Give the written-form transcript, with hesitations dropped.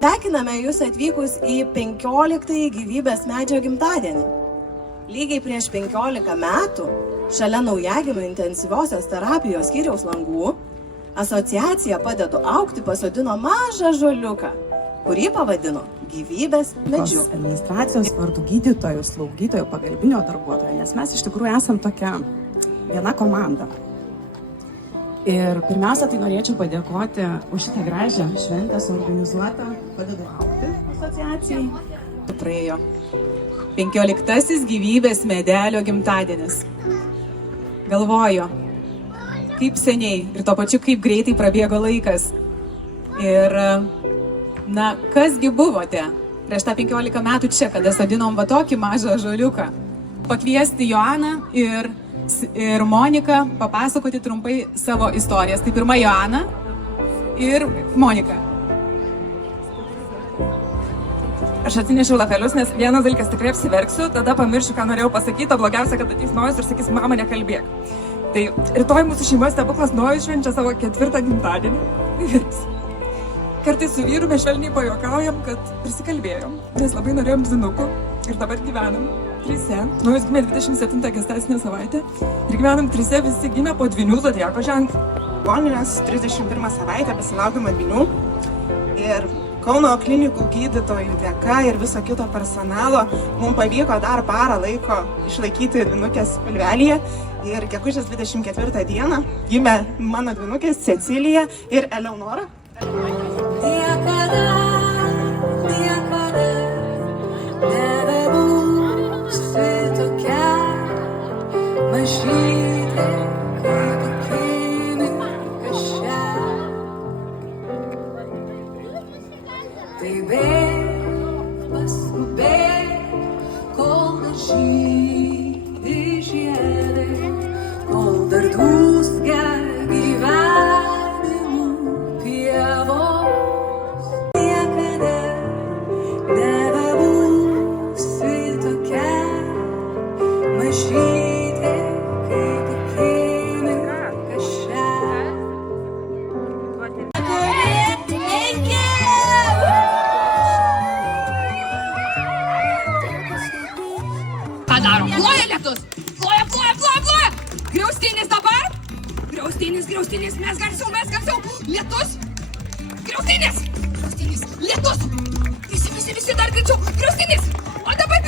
Sveikiname Jūs atvykus į 15-ąjį gyvybės medžio gimtadienį. Lygiai prieš 15 metų, šalia naujagimių intensyviosios terapijos skyriaus langų, asociacija Padedu augti pasodino mažą žoliuką, kurį pavadino gyvybės medžiu. Administracijos vardu gydytojų, slaugytojų, pagalbinio darbuotojų, nes mes iš tikrųjų esam tokia viena komanda. Ir pirmiausia, tai norėčiau padėkoti už šitą gražią šventę suorganizuotą Padedu augti asociacijai. Praėjo 15-asis gyvybės medelio gimtadienis. Galvoju, kaip seniai ir tuo pačiu kaip greitai prabėgo laikas. Ir, kasgi buvote prieš tą 15 metų čia, kada sodinom va tokį mažą žoliuką. Pakviesti Joaną ir Moniką papasakoti trumpai savo istorijas. Tai pirma Joana ir Monika. Aš atsinešiau lapelius, nes vienas dalykas tikrai apsiverksiu, tada pamiršiu, ką norėjau pasakyti, o blogiausia, kad ateis Nojus ir sakys, mama, nekalbėk. Tai rytoj mūsų šeimos stebuklas Nojus švenčia savo 4. gimtadienį. Kartais su vyru mes švelniai pajuokaujam, kad prisikalbėjom, nes labai norėjom dvynukų ir dabar gyvenam 3. Nojus gimė 27 gestacinę savaitę ir gyvenam 3, visi gimė po 2 zodiako ženklų. Ligoninės 31 savaitę besilaukiama 2 ir Kauno klinikų gydytojų dėka ir viso kito personalo mums pavyko dar parą laiko išlaikyti dvynukės pilvelyje ir gegužės 24 dieną gimė mano dvynukės Cecilija ir Eleonora. Tai bėg, paskubėk, kol dar žydi žiedai, kol dar dūzgia gyvenimų pievos. Niekada nebebūsi tokia mažytė, kaip akimirka šią. Ką daro? Ploja lietus! Ploja! Griaustinis dabar! Griaustinis, mes garsiau! Lietus! Griaustinis! Lietus! Visi dar greičiau! Griaustinis! O dabar